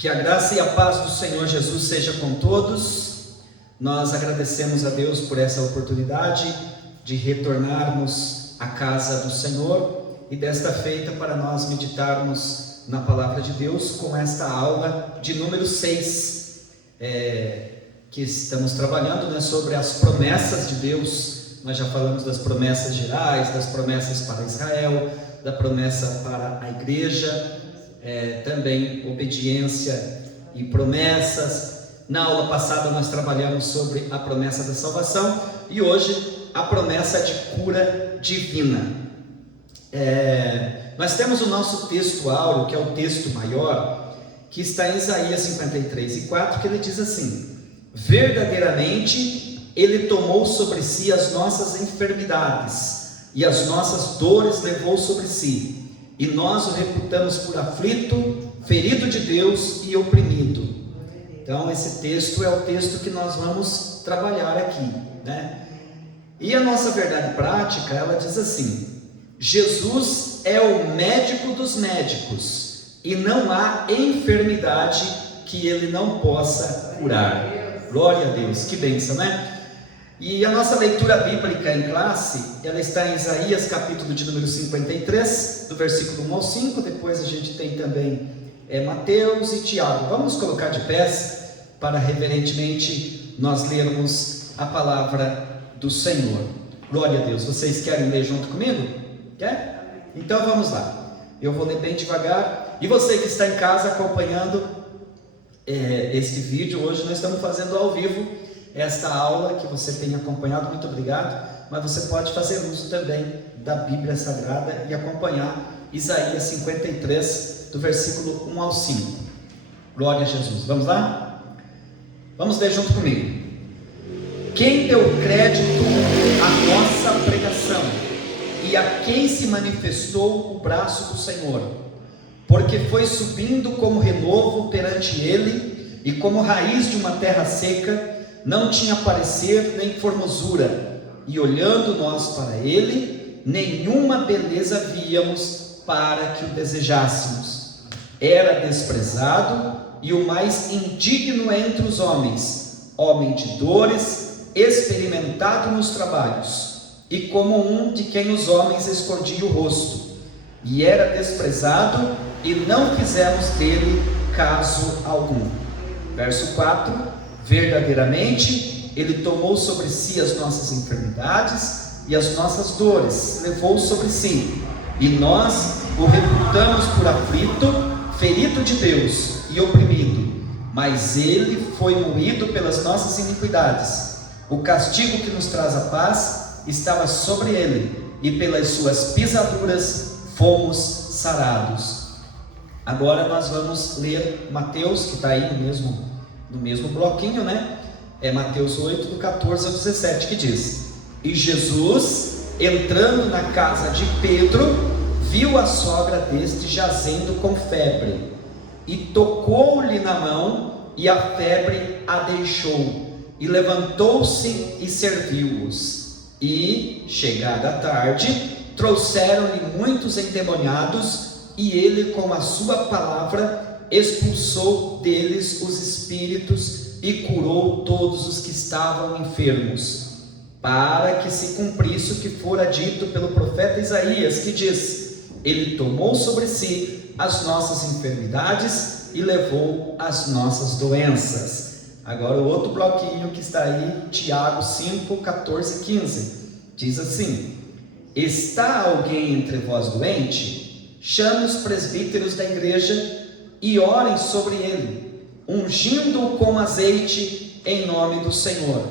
Que a graça e a paz do Senhor Jesus seja com todos. Nós agradecemos a Deus por essa oportunidade de retornarmos à casa do Senhor e desta feita para nós meditarmos na palavra de Deus com esta aula de número 6, que estamos trabalhando, sobre as promessas de Deus. Nós já falamos das promessas gerais, das promessas para Israel, da promessa para a igreja, também obediência e promessas. Na aula passada nós trabalhamos sobre a promessa da salvação e hoje a promessa de cura divina. Nós temos o nosso texto áureo, que é o texto maior, que está em Isaías 53:4, que ele diz assim: verdadeiramente ele tomou sobre si as nossas enfermidades e as nossas dores levou sobre si, e nós o reputamos por aflito, ferido de Deus e oprimido. Então esse texto é o texto que nós vamos trabalhar aqui, E a nossa verdade prática, ela diz assim: Jesus é o médico dos médicos e não há enfermidade que ele não possa curar. Glória a Deus, que bênção, E a nossa leitura bíblica em classe, ela está em Isaías capítulo de número 53, do versículo 1 ao 5, depois a gente tem também Mateus e Tiago. Vamos colocar de pés para reverentemente nós lermos a palavra do Senhor. Glória a Deus. Vocês querem ler junto comigo? Quer? Então vamos lá. Eu vou ler bem devagar. E você que está em casa acompanhando este vídeo, hoje nós estamos fazendo ao vivo esta aula que você tem acompanhado, muito obrigado. Mas você pode fazer uso também da Bíblia Sagrada e acompanhar Isaías 53, do versículo 1 ao 5. Glória a Jesus. Vamos lá? Vamos ler junto comigo. Quem deu crédito à nossa pregação e a quem se manifestou o braço do Senhor? Porque foi subindo como renovo perante ele, e como raiz de uma terra seca, não tinha parecer nem formosura, e olhando nós para ele, nenhuma beleza víamos para que o desejássemos. Era desprezado e o mais indigno entre os homens, homem de dores, experimentado nos trabalhos, e como um de quem os homens escondiam o rosto, e era desprezado e não fizemos dele caso algum. Verso 4: verdadeiramente ele tomou sobre si as nossas enfermidades e as nossas dores levou sobre si, e nós o reputamos por aflito, ferido de Deus e oprimido. Mas ele foi moído pelas nossas iniquidades, o castigo que nos traz a paz estava sobre ele, e pelas suas pisaduras fomos sarados. Agora nós vamos ler Mateus, que está aí no mesmo bloquinho, É Mateus 8, do 14 ao 17, que diz: e Jesus, entrando na casa de Pedro, viu a sogra deste jazendo com febre, e tocou-lhe na mão, e a febre a deixou, e levantou-se e serviu-os. E, chegada a tarde, trouxeram-lhe muitos endemoniados, e ele com a sua palavra expulsou deles os espíritos e curou todos os que estavam enfermos, para que se cumprisse o que fora dito pelo profeta Isaías, que diz: ele tomou sobre si as nossas enfermidades e levou as nossas doenças. Agora o outro bloquinho que está aí, Tiago 5, 14 e 15, diz assim: está alguém entre vós doente? Chame os presbíteros da igreja e orem sobre ele, ungindo-o com azeite em nome do Senhor.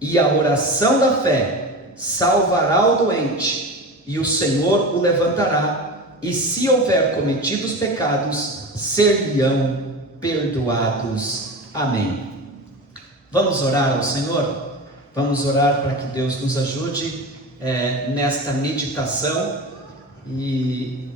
E a oração da fé salvará o doente, e o Senhor o levantará, e se houver cometido os pecados, ser-lhe-ão perdoados. Amém. Vamos orar ao Senhor? Vamos orar para que Deus nos ajude nesta meditação e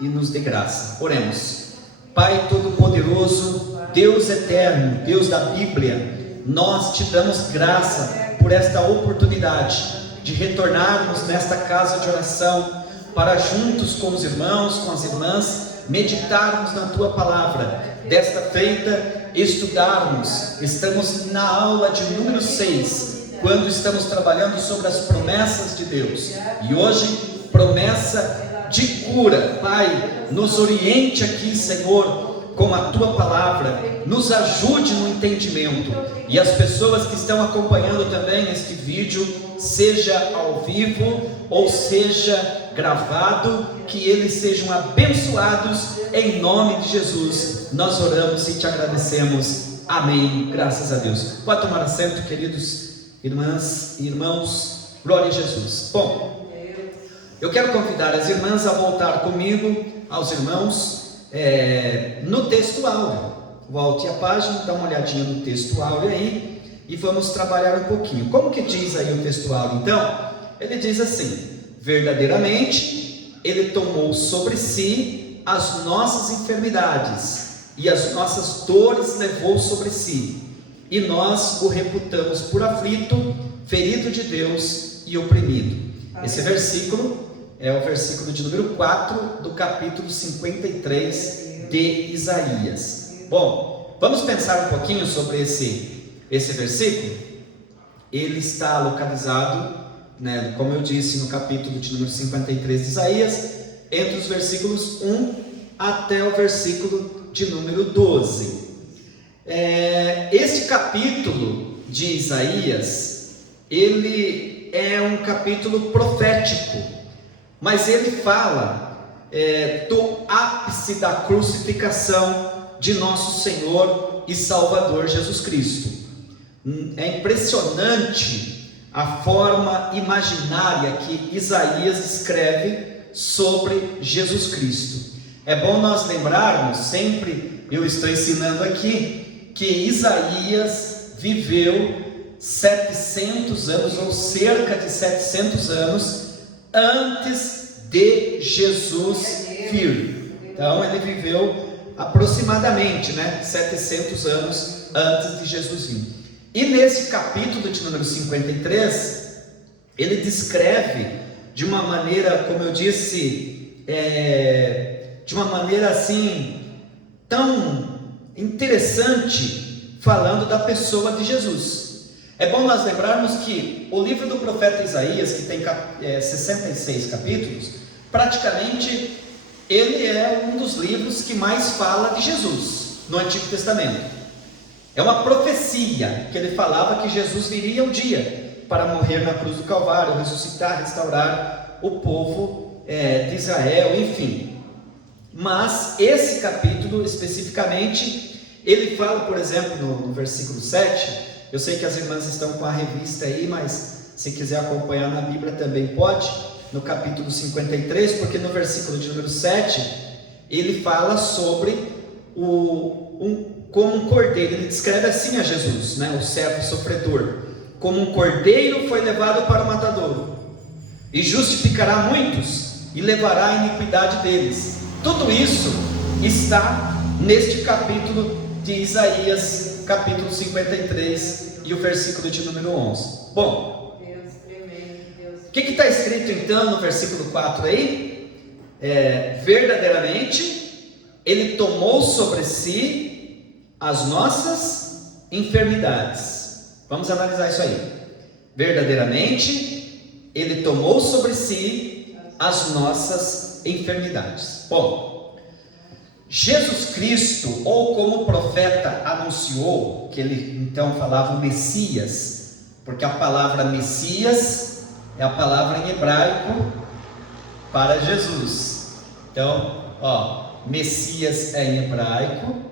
nos dê graça. Oremos. Pai Todo-Poderoso, Deus eterno, Deus da Bíblia, nós te damos graça por esta oportunidade de retornarmos nesta casa de oração, para juntos com os irmãos, com as irmãs, meditarmos na Tua Palavra, desta feita estudarmos. Estamos na aula de número 6, quando estamos trabalhando sobre as promessas de Deus. E hoje, promessa de cura. Pai, nos oriente aqui, Senhor, com a Tua palavra, nos ajude no entendimento. E as pessoas que estão acompanhando também este vídeo, seja ao vivo ou seja gravado, que eles sejam abençoados em nome de Jesus. Nós oramos e te agradecemos. Amém. Graças a Deus. Pode tomar assento, queridos irmãs e irmãos. Glória a Jesus. Bom, eu quero convidar as irmãs a voltar comigo, aos irmãos, no texto áureo. Volte a página, dá uma olhadinha no texto áureo aí e vamos trabalhar um pouquinho. Como que diz aí o texto áureo? Então, ele diz assim: verdadeiramente ele tomou sobre si as nossas enfermidades e as nossas dores levou sobre si, e nós o reputamos por aflito, ferido de Deus e oprimido. Esse versículo é o versículo de número 4 do capítulo 53 de Isaías. Bom, vamos pensar um pouquinho sobre esse versículo. Ele está localizado, como eu disse, no capítulo de número 53 de Isaías, entre os versículos 1 até o versículo de número 12. Este capítulo de Isaías, ele é um capítulo profético, mas ele fala do ápice da crucificação de nosso Senhor e Salvador Jesus Cristo. É impressionante a forma imaginária que Isaías escreve sobre Jesus Cristo. É bom nós lembrarmos, sempre eu estou ensinando aqui, que Isaías viveu 700 anos, ou cerca de 700 anos, antes de Jesus vir. Então ele viveu aproximadamente 700 anos antes de Jesus vir. E nesse capítulo de número 53, ele descreve de uma maneira, como eu disse, de uma maneira assim, tão interessante, falando da pessoa de Jesus. É bom nós lembrarmos que o livro do profeta Isaías, que tem 66 capítulos, praticamente ele é um dos livros que mais fala de Jesus no Antigo Testamento. É uma profecia que ele falava que Jesus viria um dia para morrer na cruz do Calvário, ressuscitar, restaurar o povo de Israel, enfim. Mas esse capítulo especificamente, ele fala, por exemplo, no versículo 7, eu sei que as irmãs estão com a revista aí, mas se quiser acompanhar na Bíblia também pode, no capítulo 53, porque no versículo de número 7, ele fala sobre como um cordeiro. Ele descreve assim a Jesus, o servo sofredor: como um cordeiro foi levado para o matadouro, e justificará muitos, e levará a iniquidade deles. Tudo isso está neste capítulo de Isaías, capítulo 53, e o versículo de número 11. Bom, o que está escrito então no versículo 4 aí? Verdadeiramente ele tomou sobre si as nossas enfermidades. Vamos analisar isso aí. Verdadeiramente ele tomou sobre si as nossas enfermidades. Bom, Jesus Cristo, ou como o profeta anunciou, que ele então falava o Messias, porque a palavra Messias é a palavra em hebraico para Jesus. Então, Messias é em hebraico,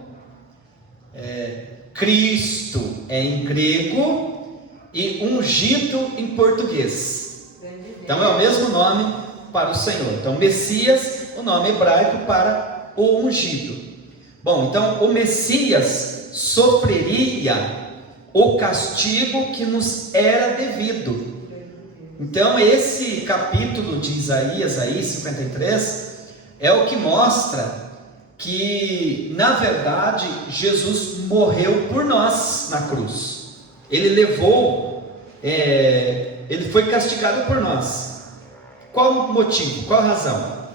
Cristo é em grego e ungido em português. Então é o mesmo nome para o Senhor. Então Messias, o nome hebraico para o ungido. Bom, então o Messias sofreria o castigo que nos era devido. Então esse capítulo de Isaías aí, 53, é o que mostra que, na verdade, Jesus morreu por nós na cruz. Ele levou, ele foi castigado por nós. Qual o motivo? Qual a razão?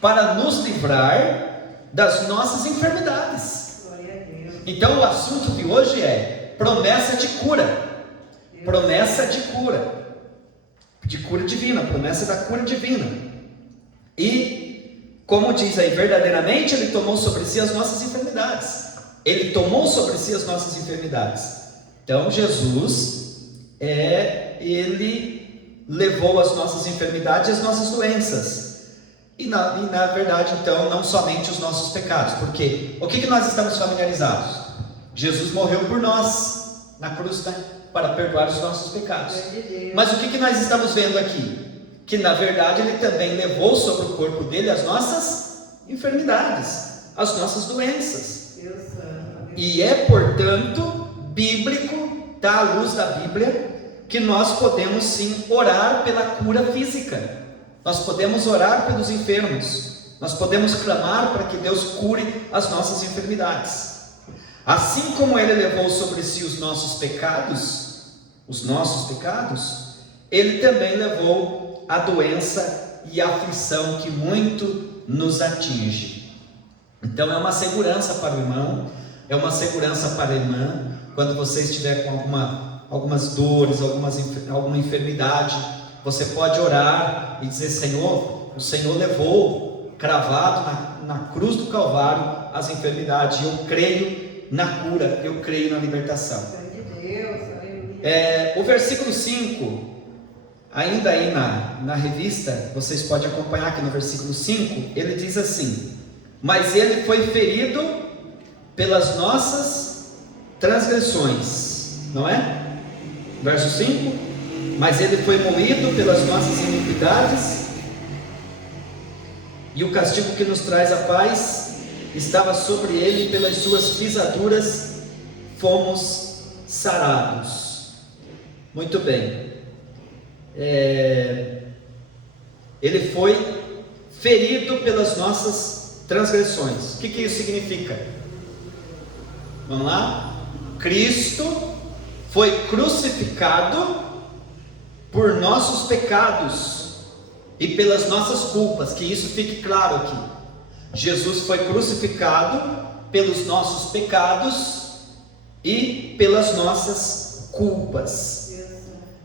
Para nos livrar das nossas enfermidades. Então o assunto de hoje é promessa de cura. Promessa de cura. De cura divina, promessa da cura divina. E, como diz aí, verdadeiramente Ele tomou sobre si as nossas enfermidades. Ele tomou sobre si as nossas enfermidades. Então Jesus, Ele levou as nossas enfermidades e as nossas doenças. E na verdade, então, não somente os nossos pecados. Porque o que nós estamos familiarizados? Jesus morreu por nós na cruz, né? Para perdoar os nossos pecados. Mas o que nós estamos vendo aqui? Que na verdade Ele também levou sobre o corpo dele as nossas enfermidades, as nossas doenças. E é, portanto, bíblico, à luz da Bíblia, que nós podemos sim orar pela cura física. Nós podemos orar pelos enfermos. Nós podemos clamar para que Deus cure as nossas enfermidades. Assim como Ele levou sobre si os nossos pecados, Ele também levou a doença e a aflição que muito nos atinge. Então é uma segurança para o irmão, é uma segurança para a irmã, quando você estiver com algumas dores, alguma enfermidade, você pode orar e dizer: Senhor, o Senhor levou cravado na cruz do Calvário as enfermidades, e eu creio na cura, eu creio na libertação. O versículo 5, ainda aí na revista, vocês podem acompanhar aqui no versículo 5, ele diz assim: mas Ele foi ferido pelas nossas transgressões, não é? Verso 5: mas Ele foi moído pelas nossas iniquidades, e o castigo que nos traz a paz estava sobre Ele, pelas suas pisaduras fomos sarados. Muito bem. Ele foi ferido pelas nossas transgressões. O que isso significa? Vamos lá? Cristo foi crucificado por nossos pecados e pelas nossas culpas. Que isso fique claro aqui. Jesus foi crucificado pelos nossos pecados e pelas nossas culpas.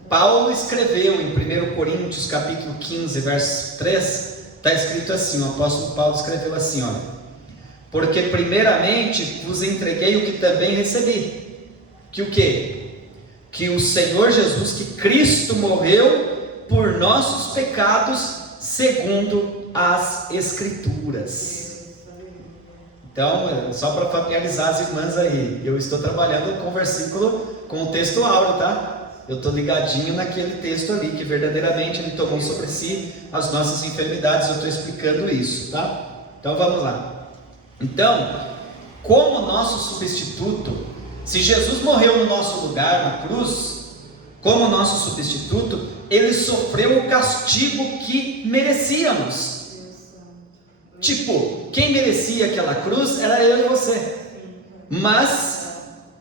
Paulo escreveu em 1 Coríntios capítulo 15, verso 3, está escrito assim, o apóstolo Paulo escreveu assim, olha: porque primeiramente vos entreguei o que também recebi. Que o quê? Que o Senhor Jesus, que Cristo morreu por nossos pecados, segundo as Escrituras. Então, só para familiarizar as irmãs aí, eu estou trabalhando com o versículo, com o texto áureo, tá? Eu estou ligadinho naquele texto ali, que verdadeiramente Ele tomou sobre si as nossas enfermidades. Eu estou explicando isso, tá? Então vamos lá. Então, como nosso substituto, se Jesus morreu no nosso lugar na cruz, como nosso substituto, Ele sofreu o castigo que merecíamos. Tipo, quem merecia aquela cruz era eu e você. Mas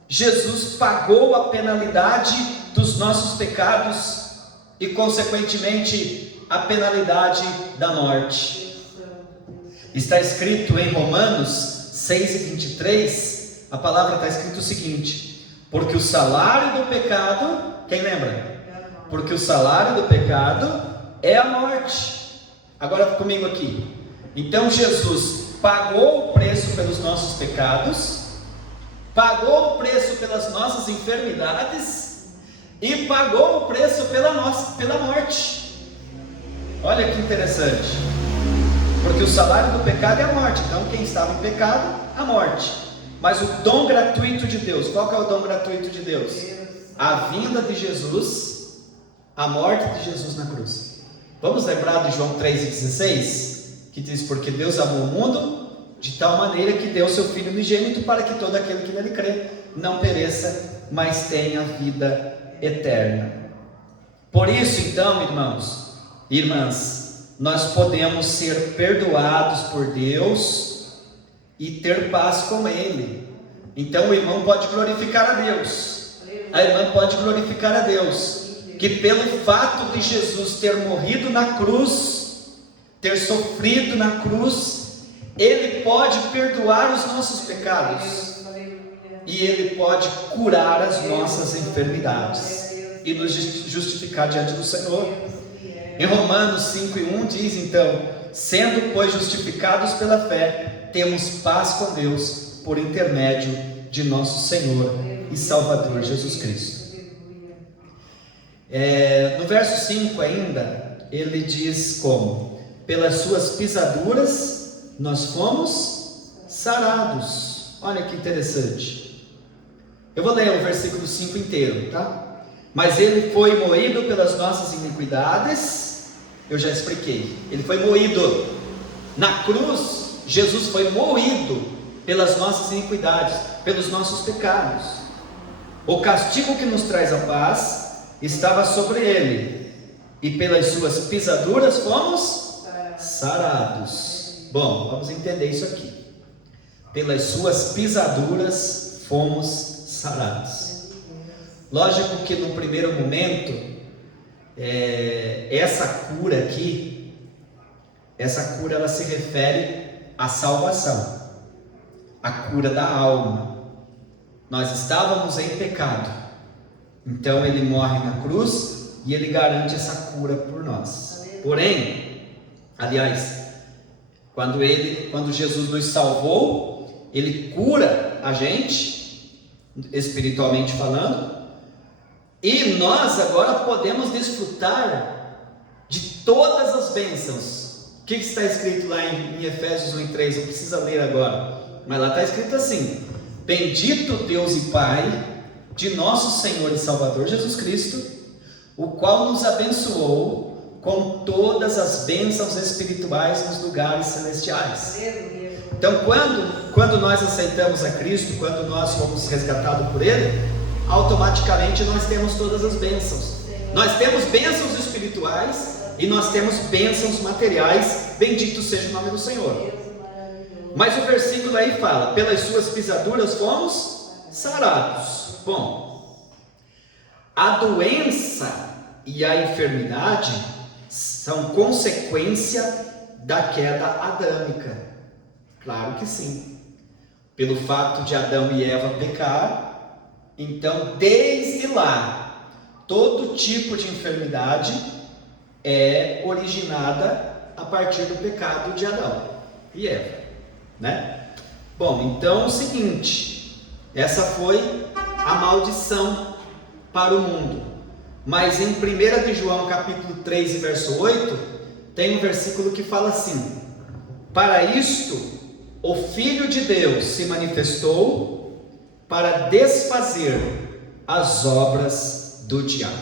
Jesus pagou a penalidade dos nossos pecados e consequentemente a penalidade da morte. Está escrito em Romanos 6:23, a palavra está escrito o seguinte: porque o salário do pecado, quem lembra? Porque o salário do pecado é a morte. Agora comigo aqui. Então Jesus pagou o preço pelos nossos pecados, pagou o preço pelas nossas enfermidades e pagou o preço pela morte. Olha que interessante. Porque o salário do pecado é a morte. Então quem estava em pecado, a morte. Mas o dom gratuito de Deus, qual que é o dom gratuito de Deus? A vinda de Jesus, a morte de Jesus na cruz. Vamos lembrar de João 3,16? Que diz: porque Deus amou o mundo de tal maneira que deu seu Filho unigênito, para que todo aquele que nele crê não pereça, mas tenha vida eterna. Por isso então, irmãos e irmãs, nós podemos ser perdoados por Deus e ter paz com Ele. Então o irmão pode glorificar a Deus, a irmã pode glorificar a Deus, que pelo fato de Jesus ter morrido na cruz, ter sofrido na cruz, Ele pode perdoar os nossos pecados. e Ele pode curar as nossas enfermidades e nos justificar diante do Senhor. Em Romanos 5:1 diz então: sendo pois justificados pela fé, temos paz com Deus por intermédio de nosso Senhor e Salvador Jesus Cristo. No verso 5 ainda, ele diz como: pelas suas pisaduras nós fomos sarados. Olha que interessante. Eu vou ler o versículo 5 inteiro, tá? Mas ele foi moído pelas nossas iniquidades. Eu já expliquei, ele foi moído na cruz. Jesus foi moído pelas nossas iniquidades, pelos nossos pecados. O castigo que nos traz a paz estava sobre ele, e pelas suas pisaduras fomos sarados. Bom, vamos entender isso aqui. Pelas suas pisaduras fomos sarados. Lógico que no primeiro momento, essa cura aqui, essa cura ela se refere à salvação, à cura da alma. Nós estávamos em pecado, então ele morre na cruz e ele garante essa cura por nós. Porém, aliás, quando Jesus nos salvou, ele cura a gente, espiritualmente falando, e nós agora podemos desfrutar de todas as bênçãos. O que está escrito lá em Efésios 1:3? Não precisa ler agora, mas lá está escrito assim: bendito Deus e Pai de nosso Senhor e Salvador Jesus Cristo, o qual nos abençoou com todas as bênçãos espirituais nos lugares celestiais. Então, quando nós aceitamos a Cristo, quando nós fomos resgatados por Ele, automaticamente nós temos todas as bênçãos. Nós temos bênçãos espirituais e nós temos bênçãos materiais. Bendito seja o nome do Senhor. Mas o versículo aí fala: pelas suas pisaduras fomos sarados. Bom, a doença e a enfermidade são consequência da queda adâmica. Claro que sim. Pelo fato de Adão e Eva pecar, então desde lá, todo tipo de enfermidade é originada a partir do pecado de Adão e Eva, né? Bom, então é o seguinte, essa foi a maldição para o mundo. Mas em 1 de João capítulo 3 e verso 8, tem um versículo que fala assim: para isto o Filho de Deus se manifestou para desfazer as obras do diabo.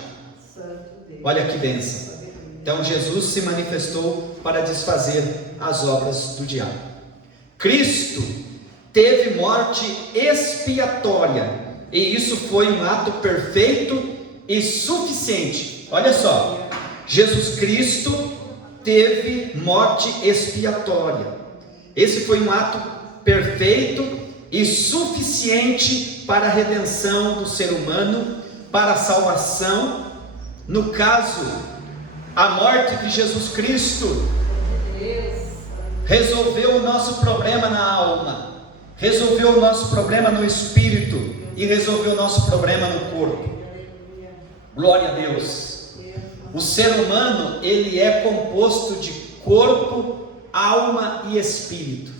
Olha que bênção. Então Jesus se manifestou para desfazer as obras do diabo. Cristo teve morte expiatória, e isso foi um ato perfeito e suficiente. Olha só, Jesus Cristo teve morte expiatória. Esse foi um ato perfeito e suficiente para a redenção do ser humano, para a salvação. No caso, a morte de Jesus Cristo resolveu o nosso problema na alma, resolveu o nosso problema no espírito e resolveu o nosso problema no corpo. Glória a Deus. O ser humano, ele é composto de corpo, alma e espírito.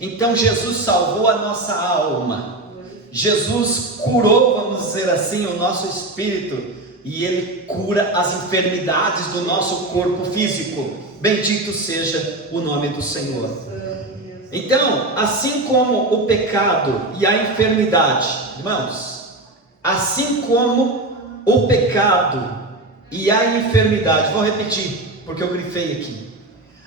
Então Jesus salvou a nossa alma, Jesus curou, vamos dizer assim, o nosso espírito, e Ele cura as enfermidades do nosso corpo físico. Bendito seja o nome do Senhor. Então, assim como o pecado e a enfermidade, irmãos, assim como o pecado e a enfermidade, vou repetir, porque eu grifei aqui.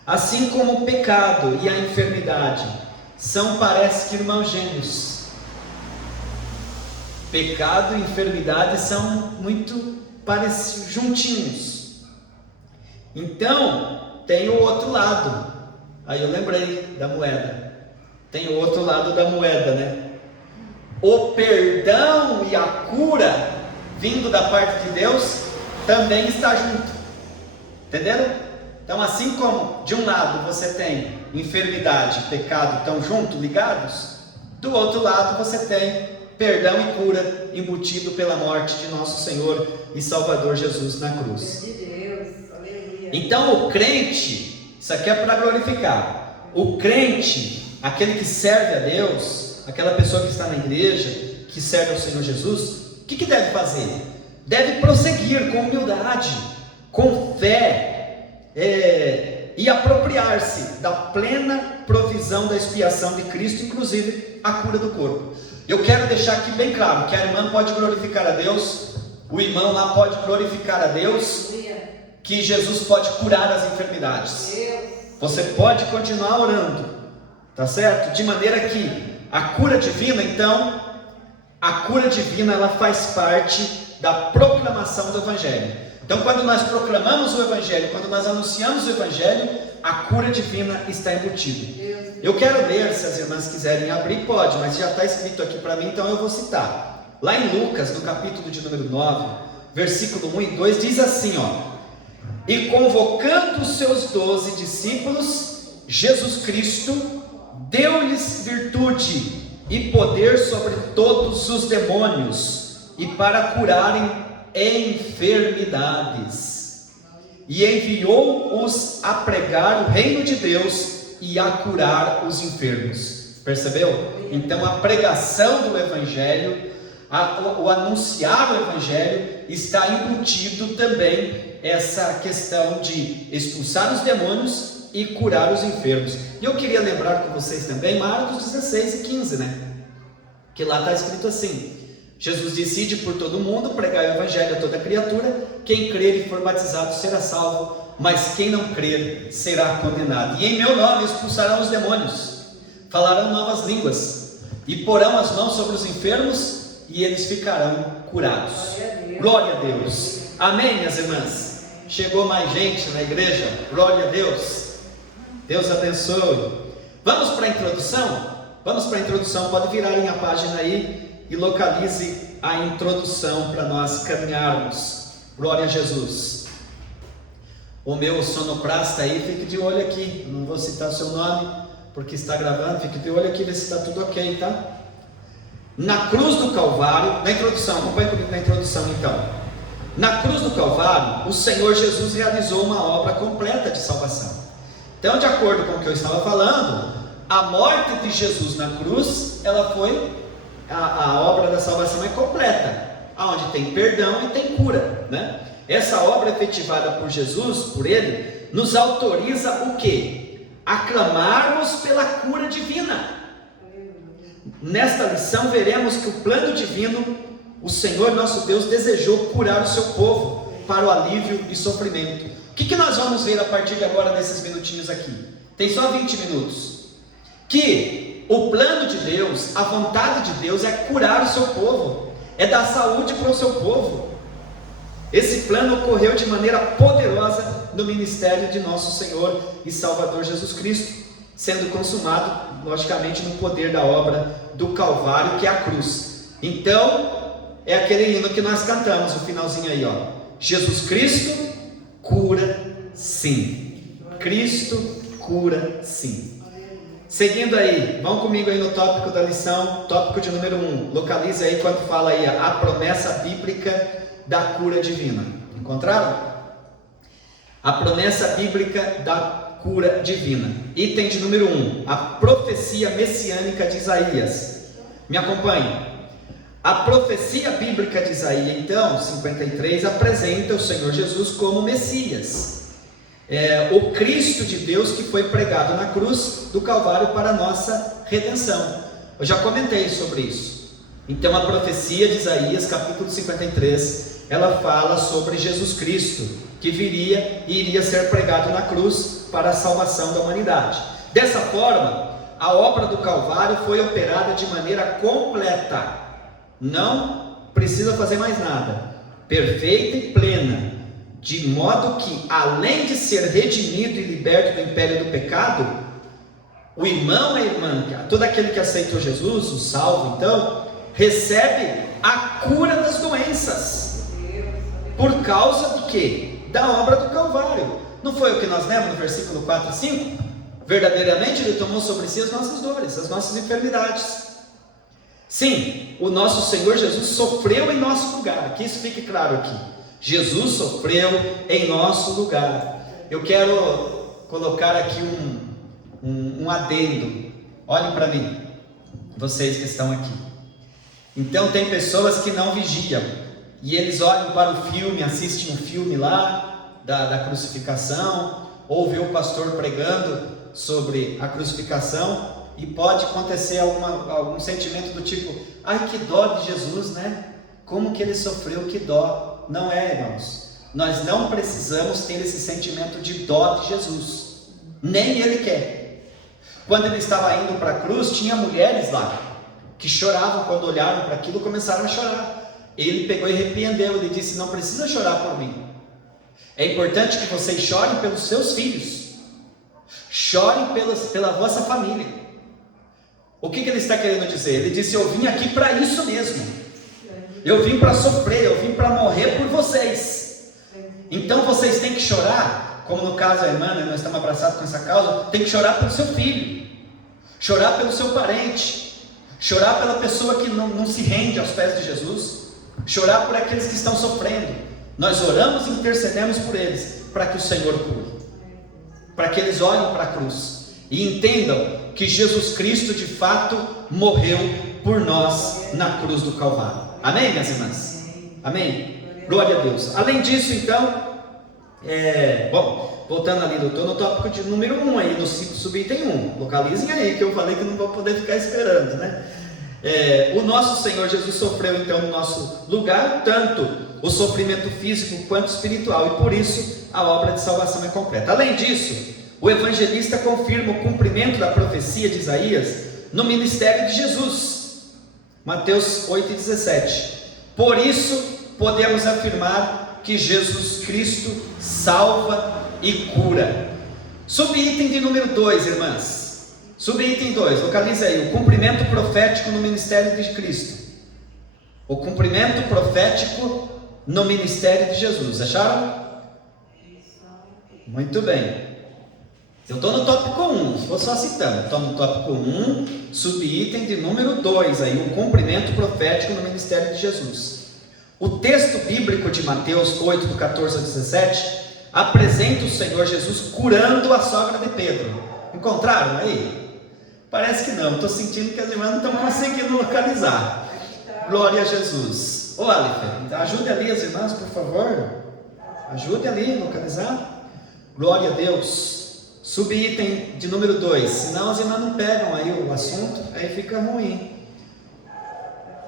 Assim como o pecado e a enfermidade são, parece que, irmãos gêmeos. Pecado e enfermidade são muito parecidos, juntinhos. Então, tem o outro lado. Aí eu lembrei da moeda. Tem o outro lado da moeda, né? O perdão e a cura vindo da parte de Deus também está junto. Entenderam? Então, assim como de um lado você tem enfermidade e pecado estão juntos, ligados, do outro lado você tem perdão e cura embutido pela morte de nosso Senhor e Salvador Jesus na cruz. Então o crente, isso aqui é para glorificar, o crente, aquele que serve a Deus, aquela pessoa que está na igreja, que serve ao Senhor Jesus, o que deve fazer? Deve prosseguir com humildade, com fé, e apropriar-se da plena provisão da expiação de Cristo, inclusive a cura do corpo. Eu quero deixar aqui bem claro que a irmã pode glorificar a Deus, o irmão lá pode glorificar a Deus, que Jesus pode curar as enfermidades. Você pode continuar orando, tá certo? De maneira que a cura divina, então, a cura divina, ela faz parte da proclamação do Evangelho. Então, quando nós proclamamos o Evangelho, quando nós anunciamos o Evangelho, a cura divina está embutida. Eu quero ler, se as irmãs quiserem abrir, pode, mas já está escrito aqui para mim, então eu vou citar. Lá em Lucas, no capítulo de número 9, versículo 1 e 2, diz assim, ó: e convocando os seus 12 discípulos, Jesus Cristo deu-lhes virtude e poder sobre todos os demônios, e para curarem enfermidades, e enviou-os a pregar o reino de Deus e a curar os enfermos. Percebeu? Então a pregação do Evangelho, o anunciar o Evangelho, está embutido também essa questão de expulsar os demônios e curar os enfermos. E eu queria lembrar com vocês também Marcos 16 e 15, né? Que lá está escrito assim: Jesus disse: ide por todo mundo, pregai o Evangelho a toda criatura, quem crer e for batizado será salvo, mas quem não crer será condenado. E em meu nome expulsarão os demônios, falarão novas línguas, e porão as mãos sobre os enfermos, e eles ficarão curados. Glória a Deus. Amém, minhas irmãs? Chegou mais gente na igreja, glória a Deus. Deus abençoe. Vamos para a introdução? Vamos para a introdução, pode virarem a página aí e localize a introdução para nós caminharmos. Glória a Jesus. O meu sonoplasta aí, fique de olho aqui, eu não vou citar seu nome, porque está gravando, fique de olho aqui, ver se está tudo ok, tá? Na cruz do Calvário, na introdução, acompanhe comigo na introdução então. Na cruz do Calvário, o Senhor Jesus realizou uma obra completa de salvação. Então, de acordo com o que eu estava falando, a morte de Jesus na cruz, ela foi, a obra da salvação é completa, onde tem perdão e tem cura, né? Essa obra efetivada por Jesus, por Ele, nos autoriza o quê? A clamarmos pela cura divina. Nesta lição veremos que o plano divino, o Senhor nosso Deus desejou curar o seu povo para o alívio e sofrimento. O que nós vamos ver a partir de agora nesses minutinhos aqui? Tem só 20 minutos. Que o plano de Deus, a vontade de Deus é curar o seu povo, é dar saúde para o seu povo. Esse plano ocorreu de maneira poderosa no ministério de nosso Senhor e Salvador Jesus Cristo, sendo consumado, logicamente, no poder da obra do Calvário, que é a cruz. Então, é aquele hino que nós cantamos, o finalzinho aí, ó: Jesus Cristo cura sim. Cristo cura sim. Seguindo aí, vão comigo aí no tópico da lição, tópico de número 1. Localize aí quando fala aí a promessa bíblica da cura divina. Encontraram? A promessa bíblica da cura divina. Item de número 1, a profecia messiânica de Isaías. Me acompanhe. A profecia bíblica de Isaías, então, 53, apresenta o Senhor Jesus como Messias, o Cristo de Deus que foi pregado na cruz do Calvário para a nossa redenção. Eu já comentei sobre isso. Então a profecia de Isaías, capítulo 53, ela fala sobre Jesus Cristo, que viria e iria ser pregado na cruz para a salvação da humanidade. Dessa forma, a obra do Calvário foi operada de maneira completa, não precisa fazer mais nada, perfeita e plena, de modo que, além de ser redimido e liberto do império do pecado, o irmão e a irmã, todo aquele que aceitou Jesus, o salvo então, recebe a cura das doenças, por causa de quê? Da obra do Calvário. Não foi o que nós lemos no versículo 4 e 5? Verdadeiramente Ele tomou sobre si as nossas dores, as nossas enfermidades. Sim, o nosso Senhor Jesus sofreu em nosso lugar, que isso fique claro aqui. Jesus sofreu em nosso lugar. Eu quero colocar aqui um adendo. Olhem para mim, vocês que estão aqui. Então tem pessoas que não vigiam, e eles olham para o filme, assistem um filme lá da crucificação, ou vê o pastor pregando sobre a crucificação, e pode acontecer algum sentimento do tipo: ai, que dó de Jesus, né? Como que ele sofreu, que dó. Não é, irmãos, nós não precisamos ter esse sentimento de dó de Jesus, nem ele quer. Quando ele estava indo para a cruz, tinha mulheres lá que choravam quando olharam para aquilo, começaram a chorar. Ele pegou e repreendeu, ele disse: não precisa chorar por mim, é importante que vocês chorem pelos seus filhos, chorem pela vossa família. O que ele está querendo dizer? Ele disse: eu vim aqui para isso mesmo, eu vim para sofrer, eu vim para morrer por vocês, então vocês têm que chorar, como no caso a irmã, nós estamos abraçados com essa causa, tem que chorar pelo seu filho, chorar pelo seu parente, chorar pela pessoa que não se rende aos pés de Jesus, chorar por aqueles que estão sofrendo. Nós oramos e intercedemos por eles, para que o Senhor cure, para que eles olhem para a cruz e entendam que Jesus Cristo de fato morreu por nós na cruz do Calvário. Amém, minhas irmãs? Amém? Glória a Deus. Além disso, então, voltando ali, eu estou no tópico de número 1 aí, no subitem 1, localizem aí, que eu falei que não vou poder ficar esperando, né? O nosso Senhor Jesus sofreu então no nosso lugar, tanto o sofrimento físico quanto espiritual, e por isso a obra de salvação é completa. Além disso, o evangelista confirma o cumprimento da profecia de Isaías no ministério de Jesus, Mateus 8,17. Por isso podemos afirmar que Jesus Cristo salva e cura. Subitem de número 2, irmãs. Subitem 2, localiza aí, o cumprimento profético no ministério de Cristo. O cumprimento profético no ministério de Jesus, acharam? Muito bem. Eu estou no tópico 1, vou só citando. Estou no tópico 1, subitem de número 2, aí, o cumprimento profético no ministério de Jesus. O texto bíblico de Mateus 8, do 14 ao 17, apresenta o Senhor Jesus curando a sogra de Pedro. Encontraram aí? Parece que não, estou sentindo que as irmãs não estão conseguindo localizar. Glória a Jesus. Ô Alife, ajude ali as irmãs, por favor. Ajude ali a localizar. Glória a Deus. Subitem de número 2, senão as irmãs não pegam aí o assunto, aí fica ruim.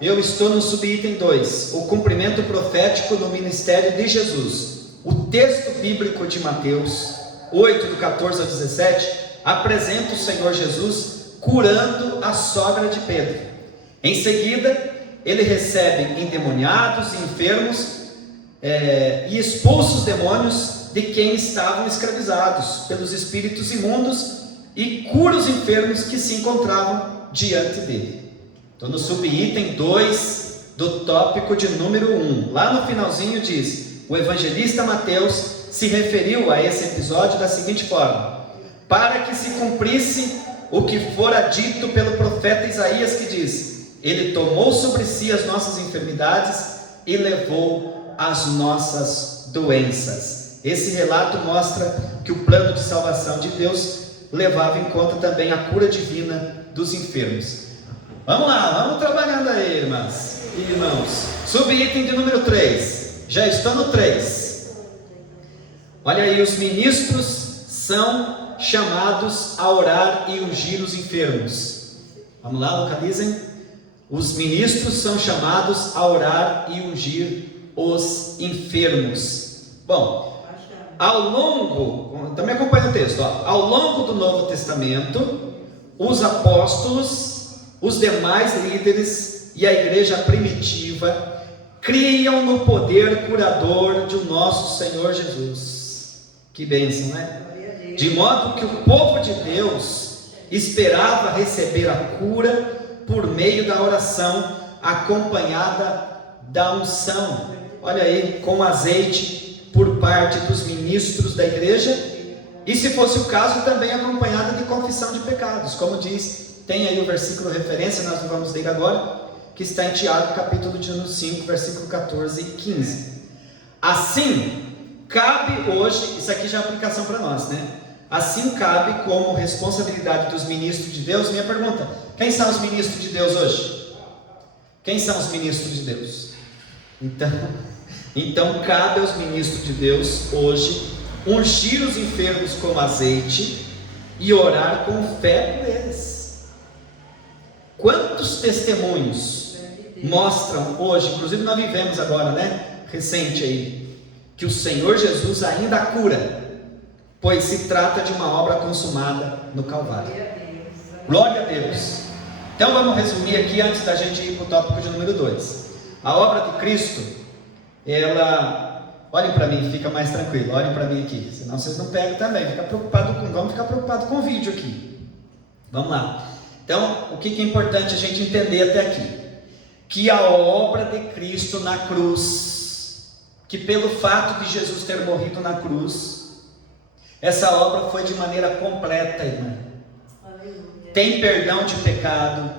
Eu estou no subitem 2, o cumprimento profético no ministério de Jesus. O texto bíblico de Mateus 8, do 14 ao 17, apresenta o Senhor Jesus curando a sogra de Pedro. Em seguida, ele recebe endemoniados e enfermos e expulsa os demônios de quem estavam escravizados pelos espíritos imundos e cura os enfermos que se encontravam diante dele. Então no subitem 2 do tópico de número 1, lá no finalzinho diz: o evangelista Mateus se referiu a esse episódio da seguinte forma: para que se cumprisse o que fora dito pelo profeta Isaías, que diz: ele tomou sobre si as nossas enfermidades e levou as nossas doenças. Esse relato mostra que o plano de salvação de Deus levava em conta também a cura divina dos enfermos. Vamos lá, vamos trabalhando aí, irmãs e irmãos. Subitem de número 3, já estou no 3. Olha aí, os ministros são chamados a orar e ungir os enfermos. Vamos lá, localizem. Os ministros são chamados a orar e ungir os enfermos. Bom, também acompanha o texto, ao longo do Novo Testamento, os apóstolos, os demais líderes e a igreja primitiva criam no poder curador de nosso Senhor Jesus. Que bênção, né? De modo que o povo de Deus esperava receber a cura por meio da oração, acompanhada da unção, olha aí, com azeite, por parte dos ministros da igreja, e se fosse o caso, também acompanhada de confissão de pecados, como diz, tem aí o versículo referência, nós não vamos ler agora, que está em Tiago, capítulo de número 5, versículo 14 e 15. Assim, cabe hoje, isso aqui já é aplicação para nós, né? Assim cabe como responsabilidade dos ministros de Deus. Minha pergunta: quem são os ministros de Deus hoje? Quem são os ministros de Deus? Então cabe aos ministros de Deus hoje ungir os enfermos com azeite e orar com fé por eles. Quantos testemunhos mostram hoje, inclusive nós vivemos agora, né, recente aí, que o Senhor Jesus ainda cura, pois se trata de uma obra consumada no Calvário. Glória a Deus. Então vamos resumir aqui antes da gente ir para o tópico de número 2. A obra de Cristo, ela, olhem para mim, fica mais tranquilo, olhem para mim aqui, senão vocês não pegam também, vamos ficar preocupados com o vídeo aqui. Vamos lá. Então, o que é importante a gente entender até aqui? Que a obra de Cristo na cruz, que pelo fato de Jesus ter morrido na cruz, essa obra foi de maneira completa, irmã. Tem perdão de pecado,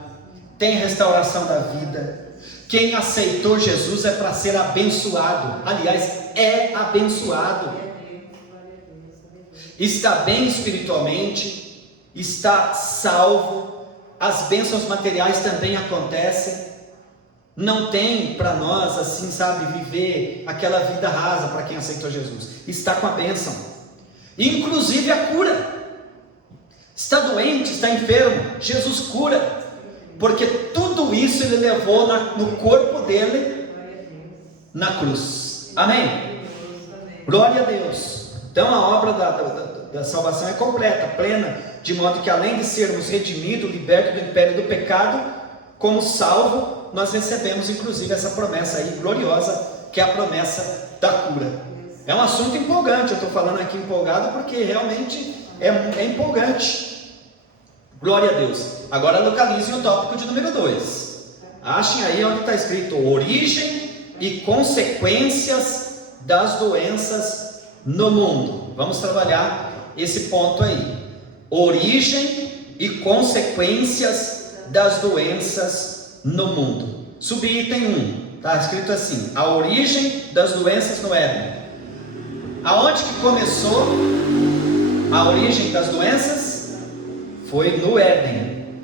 tem restauração da vida. Quem aceitou Jesus é para ser abençoado, aliás, é abençoado. Está bem espiritualmente, está salvo. As bênçãos materiais também acontecem. Não tem para nós, assim, sabe, viver aquela vida rasa para quem aceitou Jesus. Está com a bênção, inclusive a cura. Está doente, está enfermo, Jesus cura, porque tudo isso Ele levou no corpo dele na cruz. Amém? Glória a Deus. Então a obra da salvação é completa, plena, de modo que além de sermos redimidos, libertos do império do pecado, como salvo, nós recebemos inclusive essa promessa aí gloriosa, que é a promessa da cura. É um assunto empolgante. Eu estou falando aqui empolgado porque realmente é empolgante. Glória a Deus. Agora localizem o tópico de número 2. Achem aí onde está escrito origem e consequências das doenças no mundo. Vamos trabalhar esse ponto aí. Origem e consequências das doenças no mundo. Subitem 1. Está escrito assim: a origem das doenças no Éden. Aonde que começou a origem das doenças? Foi no Éden.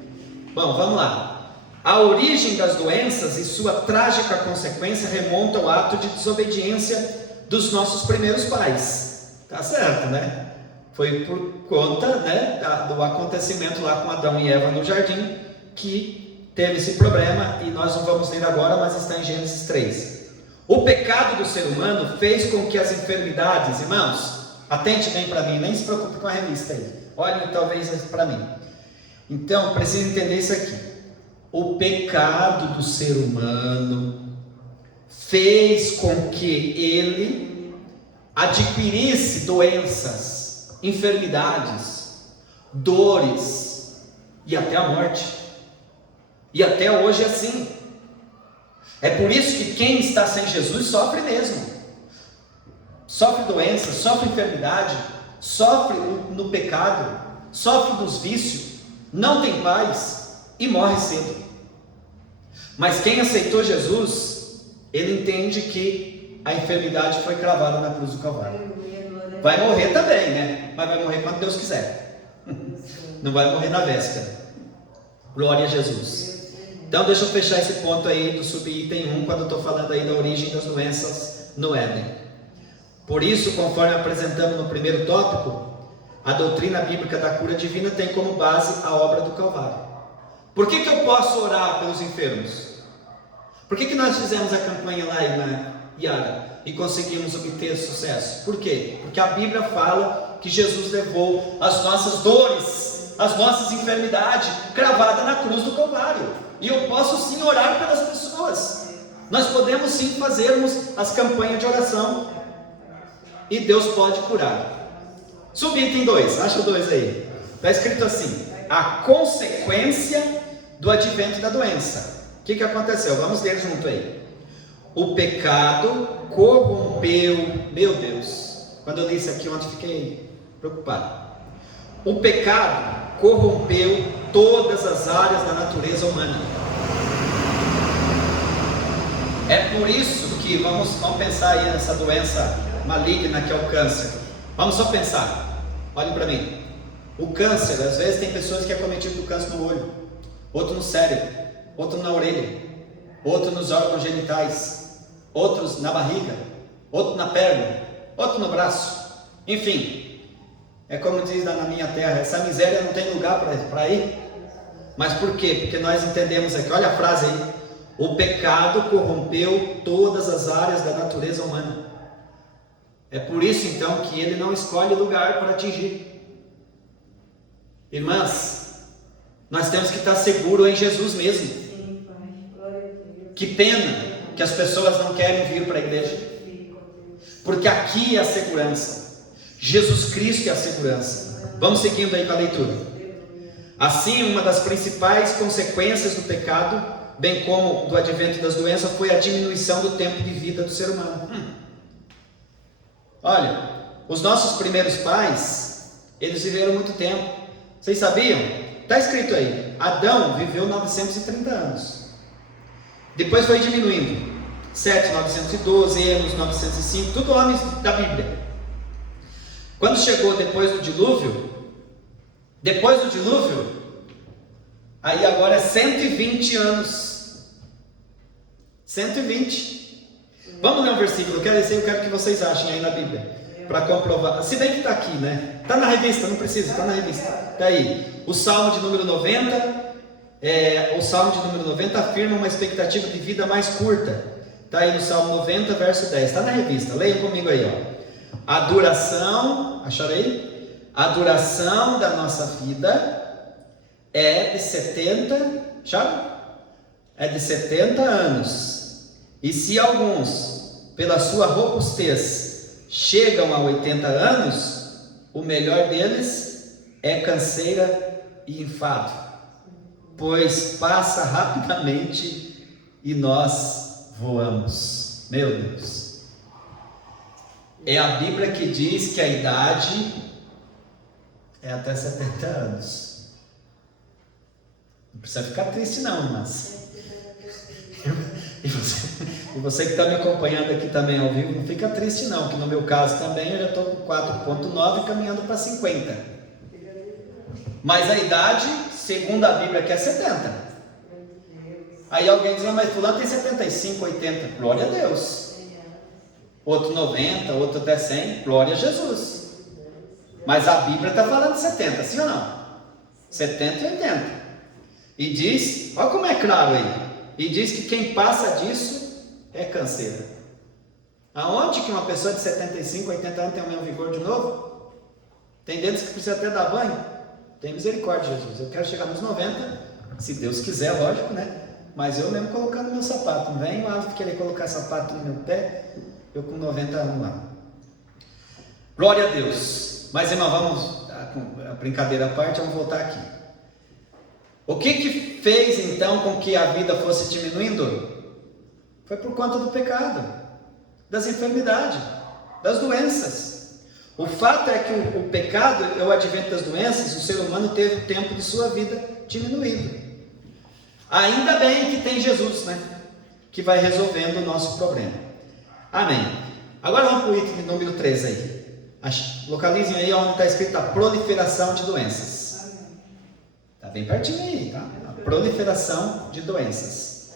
Bom, vamos lá. A origem das doenças e sua trágica consequência remonta ao ato de desobediência dos nossos primeiros pais. Tá certo, né? Foi por conta, né, do acontecimento lá com Adão e Eva no jardim que teve esse problema, e nós não vamos ler agora, mas está em Gênesis 3. O pecado do ser humano fez com que as enfermidades, irmãos, atente bem para mim, nem se preocupe com a revista aí, olhem talvez para mim. Então, precisa entender isso aqui. O pecado do ser humano fez com que ele adquirisse doenças, enfermidades, dores e até a morte. E até hoje é assim. É por isso que quem está sem Jesus sofre mesmo. Sofre doença, sofre enfermidade, sofre no pecado, sofre dos vícios, não tem paz e morre cedo. Mas quem aceitou Jesus, ele entende que a enfermidade foi cravada na cruz do Calvário. Vai morrer também, né? Mas vai morrer quando Deus quiser. Não vai morrer na véspera. Glória a Jesus. Então deixa eu fechar esse ponto aí do subitem 1, quando eu estou falando aí da origem das doenças no Éden. Por isso, conforme apresentamos no primeiro tópico, a doutrina bíblica da cura divina tem como base a obra do Calvário. Por que eu posso orar pelos enfermos? Por que nós fizemos a campanha lá na Yara e conseguimos obter sucesso? Por quê? Porque a Bíblia fala que Jesus levou as nossas dores, as nossas enfermidades cravadas na cruz do Calvário. E eu posso sim orar pelas pessoas. Nós podemos sim fazermos as campanhas de oração e Deus pode curar. Subitem 2, acha o 2 aí. Está escrito assim: a consequência do advento da doença. O que aconteceu? Vamos ler junto aí. O pecado corrompeu. Meu Deus, quando eu li isso aqui ontem fiquei preocupado. O pecado corrompeu todas as áreas da natureza humana. É por isso que vamos pensar aí nessa doença maligna que é o câncer. Vamos só pensar. Olhem para mim. O câncer, às vezes tem pessoas que é cometido do câncer no olho, outro no cérebro, outro na orelha, outro nos órgãos genitais, outros na barriga, outro na perna, outro no braço. Enfim, é como diz lá na minha terra, essa miséria não tem lugar para ir. Mas por quê? Porque nós entendemos aqui, olha a frase aí: o pecado corrompeu todas as áreas da natureza humana. É por isso então que ele não escolhe lugar para atingir. Irmãs, nós temos que estar seguros em Jesus mesmo. Sim, Pai. Glória a Deus. Que pena que as pessoas não querem vir para a igreja, porque aqui é a segurança. Jesus Cristo é a segurança. Vamos seguindo aí com a leitura. Assim, uma das principais consequências do pecado, bem como do advento das doenças, foi a diminuição do tempo de vida do ser humano. Olha, os nossos primeiros pais, eles viveram muito tempo. Vocês sabiam? Está escrito aí, Adão viveu 930 anos. Depois foi diminuindo. 7, 912, Enos, 905, tudo homens da Bíblia. Quando chegou depois do dilúvio, aí agora é 120 anos. 120. Vamos ler um versículo, eu quero que vocês achem aí na Bíblia, para comprovar. Se bem que está aqui, né? Está na revista, não precisa, está na revista. Está aí. O Salmo de número 90, afirma uma expectativa de vida mais curta. Está aí no Salmo 90, verso 10. Está na revista, leiam comigo aí, ó. A duração, acharam aí? A duração da nossa vida é de 70, acharam? É de 70 anos. E se alguns, pela sua robustez, chegam a 80 anos, o melhor deles é canseira e enfado, pois passa rapidamente e nós voamos. Meu Deus. É a Bíblia que diz que a idade é até 70 anos. Não precisa ficar triste não, mas... E você que está me acompanhando aqui também ao vivo, não fica triste não, que no meu caso também eu já estou com 4.9 caminhando para 50. Mas a idade, segundo a Bíblia, que é 70. Aí alguém diz, mas fulano tem 75, 80. Glória a Deus. Outro 90, outro até 100. Glória a Jesus. Mas a Bíblia está falando de 70, sim ou não? 70 e 80. E diz, olha como é claro aí. E diz que quem passa disso é canseira. Aonde que uma pessoa de 75, 80 anos tem o mesmo vigor de novo? Tem deles que precisa até dar banho. Tem misericórdia, Jesus. Eu quero chegar nos 90, se Deus quiser, lógico, né? Mas eu mesmo colocando meu sapato. Não vem o hábito de querer colocar sapato no meu pé, eu com 90 anos lá. Glória a Deus. Mas, irmão, vamos, a brincadeira à parte, vamos voltar aqui. O que fez então com que a vida fosse diminuindo? Foi por conta do pecado, das enfermidades, das doenças. O fato é que o pecado, o advento das doenças, o ser humano teve o tempo de sua vida diminuído. Ainda bem que tem Jesus, né? Que vai resolvendo o nosso problema. Amém. Agora vamos para o item número 3 aí. Localizem aí onde está escrito a proliferação de doenças. Está bem pertinho aí, tá? A proliferação de doenças.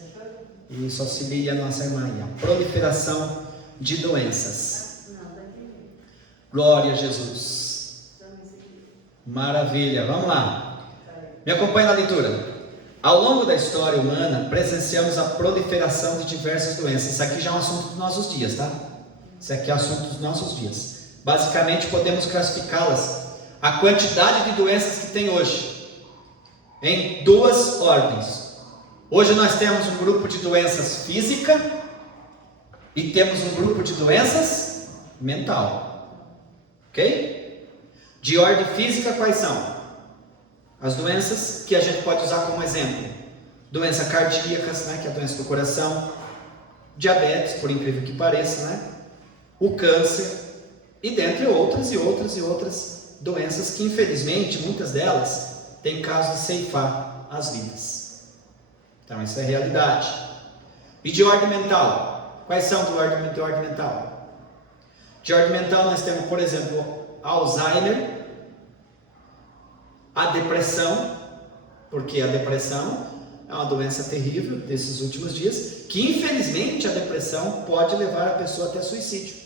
Isso auxilia a nossa irmã aí. A proliferação de doenças. Glória a Jesus. Maravilha. Vamos lá. Me acompanhe na leitura. Ao longo da história humana, presenciamos a proliferação de diversas doenças. Isso aqui já é um assunto dos nossos dias, tá? Isso aqui é um assunto dos nossos dias. Basicamente, podemos classificá-las, a quantidade de doenças que tem hoje, em duas ordens. Hoje nós temos um grupo de doenças física e temos um grupo de doenças mental. Ok? De ordem física, quais são? As doenças que a gente pode usar como exemplo: doenças cardíacas, né, que é a doença do coração, diabetes, por incrível que pareça, né, o câncer, e dentre outras doenças que infelizmente, muitas delas, têm caso de ceifar as vidas. Então isso é realidade. E de ordem mental? Quais são de ordem mental? De ordem mental nós temos, por exemplo, Alzheimer, a depressão, porque a depressão é uma doença terrível desses últimos dias, que infelizmente a depressão pode levar a pessoa até suicídio.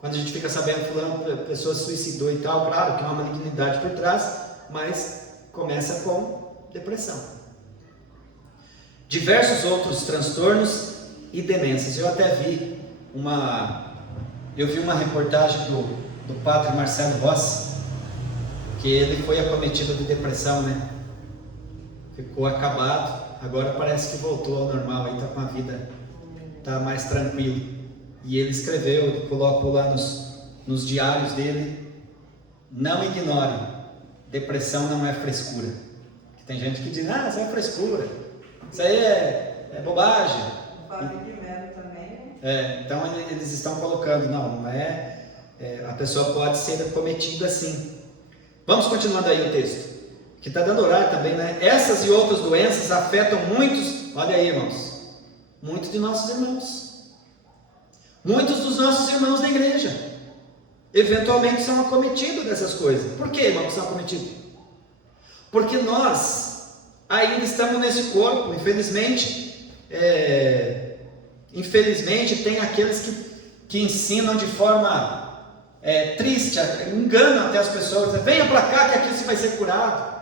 Quando a gente fica sabendo que a pessoa se suicidou e tal, claro que há uma malignidade por trás, mas começa com depressão. Diversos outros transtornos e demências. Eu até vi uma reportagem do padre Marcelo Rossi, que ele foi acometido de depressão, né? Ficou acabado, agora parece que voltou ao normal, aí está com a vida, está mais tranquilo. E ele escreveu, ele colocou lá nos diários dele: não ignore, depressão não é frescura. Tem gente que diz, isso é frescura, isso aí é bobagem. O Fábio de Mello também. Então eles estão colocando, não é, a pessoa pode ser acometida assim. Vamos continuando aí o texto, que está dando horário também, né? Essas e outras doenças afetam muitos, olha aí, irmãos, muitos de nossos irmãos. Muitos dos nossos irmãos da igreja eventualmente são acometidos dessas coisas. Por que, irmão, que são acometidos? Porque nós ainda estamos nesse corpo. Infelizmente tem aqueles que ensinam de forma triste, enganam até as pessoas, dizem, venha para cá que aqui você vai ser curado.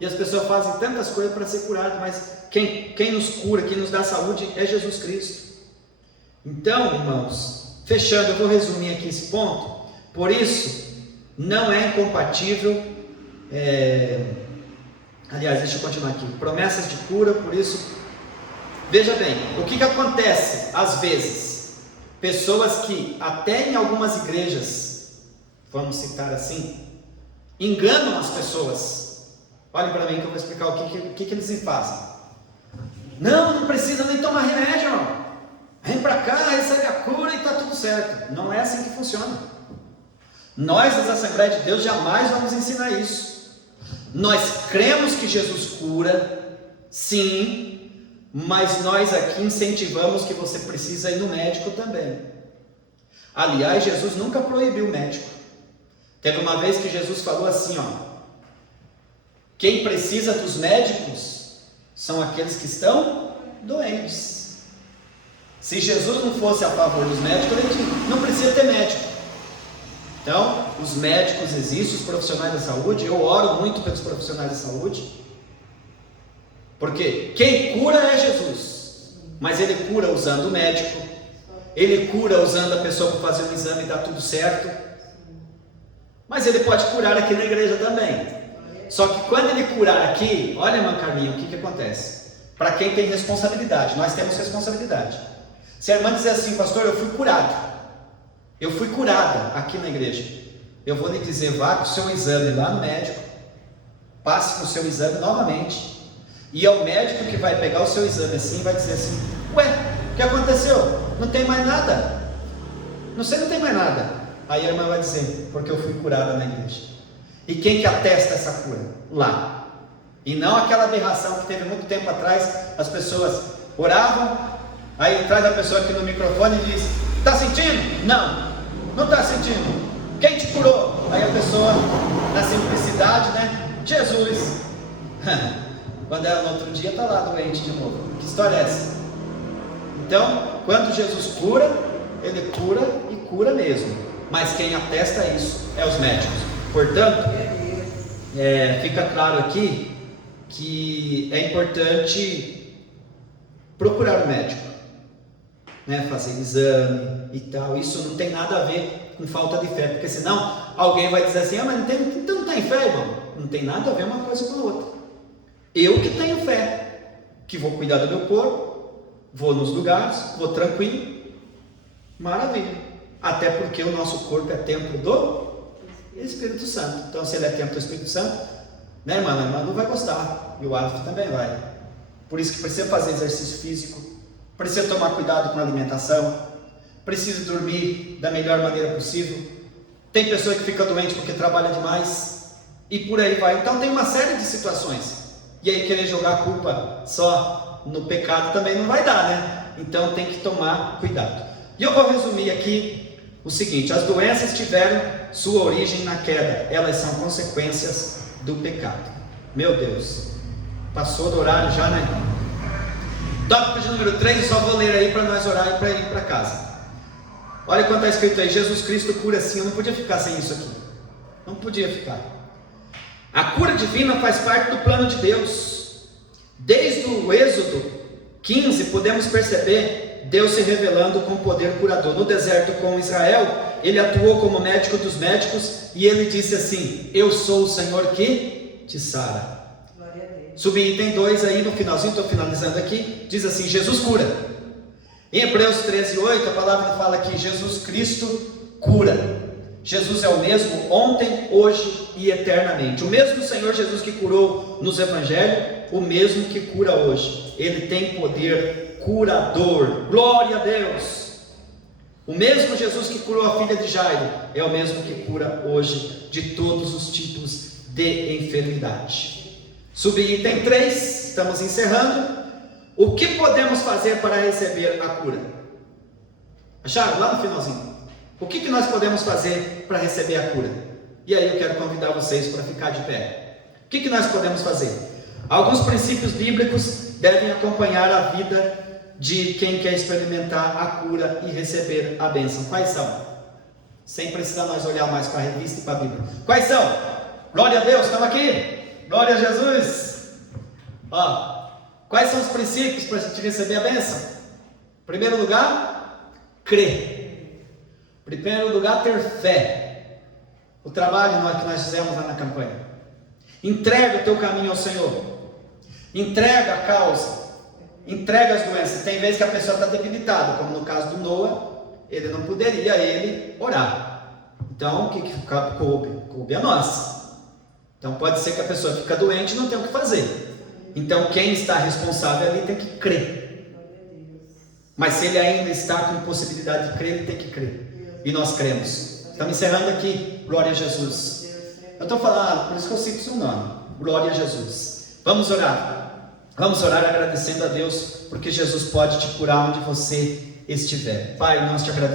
E as pessoas fazem tantas coisas para ser curado, mas quem nos cura, quem nos dá saúde é Jesus Cristo. Então, irmãos, fechando, eu vou resumir aqui esse ponto. Por isso, não é incompatível, aliás, deixa eu continuar aqui, promessas de cura. Por isso, veja bem, o que acontece às vezes? Pessoas que até em algumas igrejas, vamos citar assim, enganam as pessoas. Olhem para mim que eu vou explicar o que eles fazem. Não precisa nem tomar remédio, irmão. Vem para cá, recebe a cura e está tudo certo. Não é assim que funciona. Nós das Assembleias de Deus jamais vamos ensinar isso. Nós cremos que Jesus cura, sim, mas nós aqui incentivamos que você precisa ir no médico também. Aliás, Jesus nunca proibiu o médico. Teve uma vez que Jesus falou assim, quem precisa dos médicos são aqueles que estão doentes. Se Jesus não fosse a favor dos médicos, ele não precisa ter médico. Então, os médicos existem, os profissionais da saúde. Eu oro muito pelos profissionais da saúde, porque quem cura é Jesus, mas ele cura usando o médico, ele cura usando a pessoa para fazer um exame e dá tudo certo, mas ele pode curar aqui na igreja também. Só que quando ele curar aqui, olha, irmã Carminha, o que acontece? Para quem tem responsabilidade, nós temos responsabilidade. Se a irmã dizer assim, pastor, eu fui curada aqui na igreja, eu vou lhe dizer, vá com o seu exame lá no médico, passe com o seu exame novamente, e é o médico que vai pegar o seu exame assim e vai dizer assim, ué, o que aconteceu? Não tem mais nada? Não tem mais nada. Aí a irmã vai dizer, porque eu fui curada na igreja. E quem que atesta essa cura? Lá. E não aquela aberração que teve muito tempo atrás, as pessoas oravam, aí traz a pessoa aqui no microfone e diz, está sentindo? Não está sentindo. Quem te curou? Aí a pessoa, na simplicidade, né? Jesus. Quando é no outro dia, está lá doente de novo. Que história é essa? Então, quando Jesus cura, ele cura e cura mesmo. Mas quem atesta isso é os médicos. Portanto, fica claro aqui que é importante procurar o médico, né? Fazer exame e tal. Isso não tem nada a ver com falta de fé, porque senão alguém vai dizer assim, mas então não tem fé, irmão? Não tem nada a ver uma coisa com a outra. Eu que tenho fé, que vou cuidar do meu corpo, vou nos lugares, vou tranquilo, maravilha. Até porque o nosso corpo é templo do Espírito Santo. Então, se ele é templo do Espírito Santo, né, irmã? A irmã não vai gostar, e o Alf também vai. Por isso que precisa fazer exercício físico, precisa tomar cuidado com a alimentação, precisa dormir da melhor maneira possível. Tem pessoa que fica doente porque trabalha demais, e por aí vai. Então tem uma série de situações. E aí querer jogar a culpa só no pecado também não vai dar, né? Então tem que tomar cuidado. E eu vou resumir aqui o seguinte: as doenças tiveram sua origem na queda, elas são consequências do pecado. Meu Deus, passou do horário já, né? Tópico de número 3, eu só vou ler aí para nós orar e para ir para casa. Olha quanto está escrito aí: Jesus Cristo cura sim. Eu não podia ficar sem isso aqui, não podia ficar. A cura divina faz parte do plano de Deus. Desde o Êxodo 15 podemos perceber Deus se revelando com poder curador. No deserto com Israel, Ele atuou como médico dos médicos e Ele disse assim: eu sou o Senhor que te sara. Glória a Deus. Subitem 2 aí no finalzinho, estou finalizando aqui, diz assim: Jesus cura. Em Hebreus 13:8 a palavra fala que Jesus Cristo cura. Jesus é o mesmo ontem, hoje e eternamente. O mesmo Senhor Jesus que curou nos evangelhos, o mesmo que cura hoje. Ele tem poder curador. Glória a Deus. O mesmo Jesus que curou a filha de Jairo é o mesmo que cura hoje de todos os tipos de enfermidade. Subitem 3, estamos encerrando. O que podemos fazer para receber a cura? Acharam lá no finalzinho? O que nós podemos fazer para receber a cura? E aí eu quero convidar vocês para ficar de pé. O que nós podemos fazer? Alguns princípios bíblicos devem acompanhar a vida de quem quer experimentar a cura e receber a bênção. Quais são? Sem precisar nós olhar mais para a revista e para a Bíblia. Quais são? Glória a Deus, estamos aqui? Glória a Jesus. Ó, quais são os princípios para a gente receber a bênção? Em primeiro lugar, crer. Em primeiro lugar, ter fé. O trabalho que nós fizemos lá na campanha. Entrega o teu caminho ao Senhor. Entrega a causa. Entrega as doenças. Tem vezes que a pessoa está debilitada, como no caso do Noah, ele não poderia orar. Então, o que coube? Coube a nós. Então pode ser que a pessoa fique doente e não tem o que fazer. Então quem está responsável ali tem que crer. Mas se ele ainda está com possibilidade de crer, ele tem que crer. E nós cremos. Estamos encerrando aqui. Glória a Jesus. Eu estou falando, por isso que eu cito seu nome. Glória a Jesus. Vamos orar. Vamos orar agradecendo a Deus, porque Jesus pode te curar onde você estiver. Pai, nós te agradecemos.